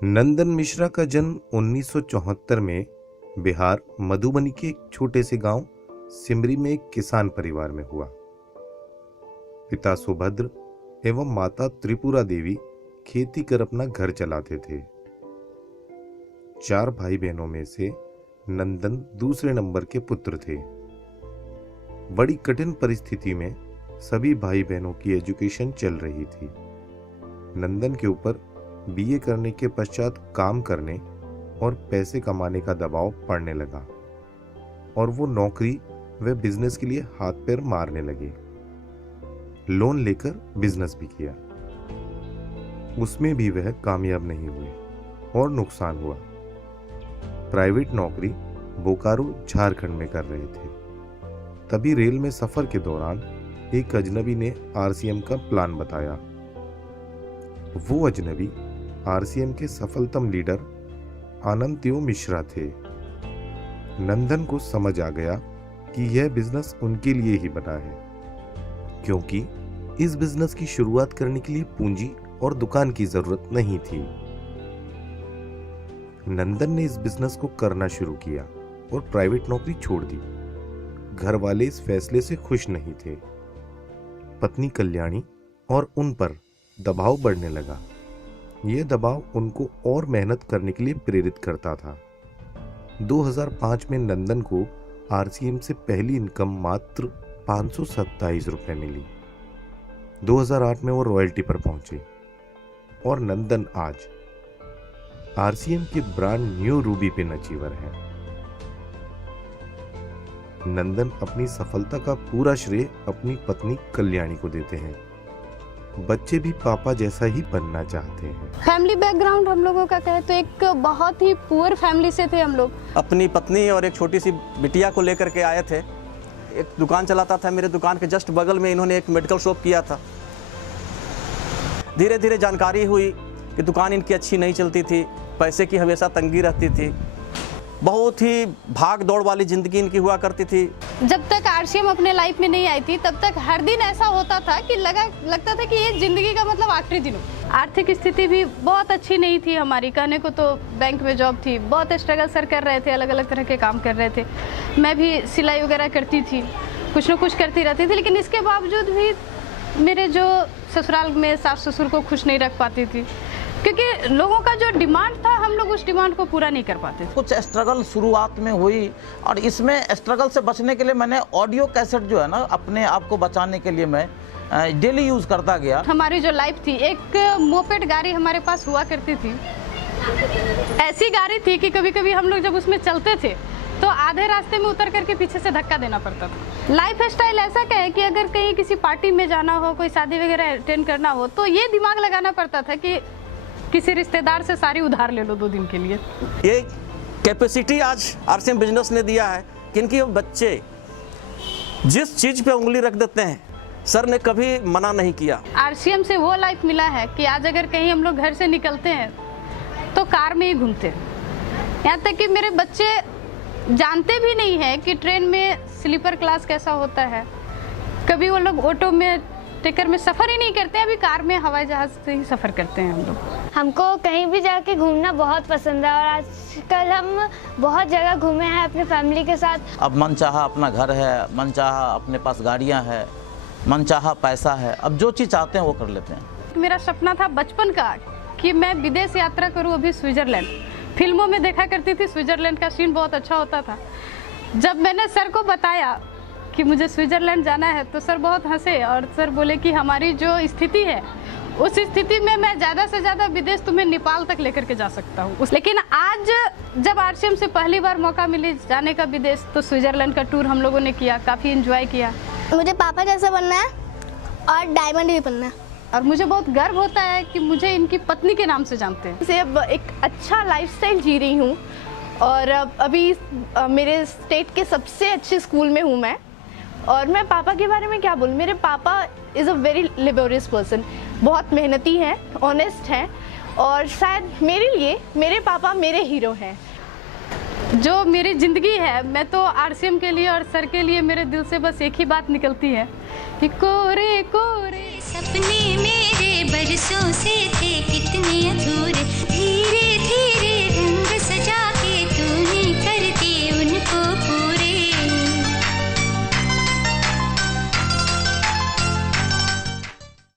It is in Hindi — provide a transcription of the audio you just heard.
नंदन मिश्रा का जन्म 1974 में बिहार मधुबनी के एक छोटे से गांव सिमरी में एक किसान परिवार में हुआ। पिता सुभद्र एवं माता त्रिपुरा देवी खेती कर अपना घर चलाते थे। 4 भाई बहनों में से नंदन दूसरे नंबर के पुत्र थे। बड़ी कठिन परिस्थिति में सभी भाई बहनों की एजुकेशन चल रही थी। नंदन के ऊपर बीए करने के पश्चात काम करने और पैसे कमाने का दबाव पड़ने लगा और वो नौकरी व बिजनेस के लिए हाथ पैर मारने लगे। लोन लेकर बिजनेस भी किया, उसमें भी वह कामयाब नहीं हुए और नुकसान हुआ। प्राइवेट नौकरी बोकारो झारखंड में कर रहे थे। तभी रेल में सफर के दौरान एक अजनबी ने आरसीएम का प्लान बताया। वो अजनबी आरसीएम के सफलतम लीडर आनंदत्यो मिश्रा थे। नंदन को समझ आ गया कि यह बिजनेस उनके लिए ही बना है, क्योंकि इस बिजनेस की शुरुआत करने के लिए पूंजी और दुकान की जरूरत नहीं थी। नंदन ने इस बिजनेस को करना शुरू किया और प्राइवेट नौकरी छोड़ दी। घर वाले इस फैसले से खुश नहीं थे। पत्नी कल्याणी और उन पर दबाव बढ़ने लगा। यह दबाव उनको और मेहनत करने के लिए प्रेरित करता था। 2005 में नंदन को आरसीएम से पहली इनकम मात्र 527 रुपए मिली। 2008 में वो रॉयल्टी पर पहुंचे और नंदन आज आरसीएम के brand new Ruby pin achiever है। नंदन अपनी सफलता का पूरा श्रेय अपनी पत्नी कल्याणी को देते हैं। बच्चे भी पापा जैसा ही बनना चाहते हैं। फैमिली बैकग्राउंड हम लोगों का कहे तो एक बहुत ही पुअर फैमिली से थे हम लोग। अपनी पत्नी और एक छोटी सी बिटिया को लेकर के आए थे। एक दुकान चलाता था, मेरे दुकान के जस्ट बगल में इन्होंने एक मेडिकल शॉप किया था। धीरे धीरे जानकारी हुई कि दुकान इनकी अच्छी नहीं चलती थी, पैसे की हमेशा तंगी रहती थी, बहुत ही भाग दौड़ वाली जिंदगी इनकी हुआ करती थी। जब तक आरसीएम अपने लाइफ में नहीं आई थी तब तक हर दिन ऐसा होता था कि लगता था कि ये जिंदगी का मतलब आखिरी दिन हो। आर्थिक स्थिति भी बहुत अच्छी नहीं थी हमारी, कहने को तो बैंक में जॉब थी, बहुत स्ट्रगल सर कर रहे थे, अलग अलग तरह के काम कर रहे थे। मैं भी सिलाई वगैरह करती थी, कुछ न कुछ करती रहती थी, लेकिन इसके बावजूद भी मेरे जो ससुराल में सास ससुर को खुश नहीं रख पाती थी, क्योंकि लोगों का जो डिमांड था हम लोग उस डिमांड को पूरा नहीं कर पाते थे। कुछ स्ट्रगल शुरुआत में हुई और इसमें स्ट्रगल से बचने के लिए मैंने ऑडियो कैसेट जो है ना, अपने आप को बचाने के लिए मैं डेली यूज करता गया। हमारी जो लाइफ थी, एक मोपेड गाड़ी हमारे पास हुआ करती थी। ऐसी गाड़ी थी कि कभी कभी हम लोग जब उसमें चलते थे तो आधे रास्ते में उतर करके पीछे से धक्का देना पड़ता था। लाइफ स्टाइल ऐसा क्या है कि अगर कहीं किसी पार्टी में जाना हो, कोई शादी वगैरह अटेंड करना हो, तो ये दिमाग लगाना पड़ता था कि किसी रिश्तेदार से सारी उधार ले लो 2 दिन के लिए। ये कैपेसिटी आज आरसीएम बिजनेस ने दिया है कि इनके बच्चे जिस चीज पे उंगली रख देते हैं, सर ने कभी मना नहीं किया। आरसीएम से वो लाइफ मिला है कि आज अगर कहीं हम लोग घर से निकलते हैं तो कार में ही घूमते हैं। यहाँ तक कि मेरे बच्चे जानते भी नहीं है कि ट्रेन में स्लीपर क्लास कैसा होता है। कभी वो लोग ऑटो में, टेकर में सफ़र ही नहीं करते, अभी कार में, हवाई जहाज से ही सफ़र करते हैं हम लोग। हमको कहीं भी जाके घूमना बहुत पसंद है और आजकल हम बहुत जगह घूमे हैं अपने फैमिली के साथ। अब मनचाहा अपना घर है, मनचाहा अपने पास गाड़ियां हैं, मनचाहा पैसा है, अब जो चीज़ चाहते हैं वो कर लेते हैं। मेरा सपना था बचपन का कि मैं विदेश यात्रा करूं, अभी स्विट्जरलैंड। फिल्मों में देखा करती थी, स्विट्जरलैंड का सीन बहुत अच्छा होता था। जब मैंने सर को बताया कि मुझे स्विट्जरलैंड जाना है तो सर बहुत हंसे और सर बोले कि हमारी जो स्थिति है उस स्थिति में मैं ज़्यादा से ज़्यादा विदेश तुम्हें नेपाल तक लेकर के जा सकता हूँ। लेकिन आज जब आरसीएम से पहली बार मौका मिली जाने का विदेश, तो स्विट्जरलैंड का टूर हम लोगों ने किया, काफ़ी एंजॉय किया। मुझे पापा जैसा बनना है और डायमंड भी बनना है। और मुझे बहुत गर्व होता है कि मुझे इनकी पत्नी के नाम से जानते हैं। से अब एक अच्छा लाइफस्टाइल जी रही हूँ और अभी मेरे स्टेट के सबसे अच्छे स्कूल में हूँ मैं। और मैं पापा के बारे में क्या बोलूँ, मेरे पापा is a very laborious person, बहुत मेहनती हैं, ऑनेस्ट हैं और शायद मेरे लिए मेरे पापा मेरे हीरो हैं। जो मेरी ज़िंदगी है, मैं तो आरसीएम के लिए और सर के लिए मेरे दिल से बस एक ही बात निकलती है कि कोरे कोरे सपने मेरे बरसों से थे कितने अधूरे।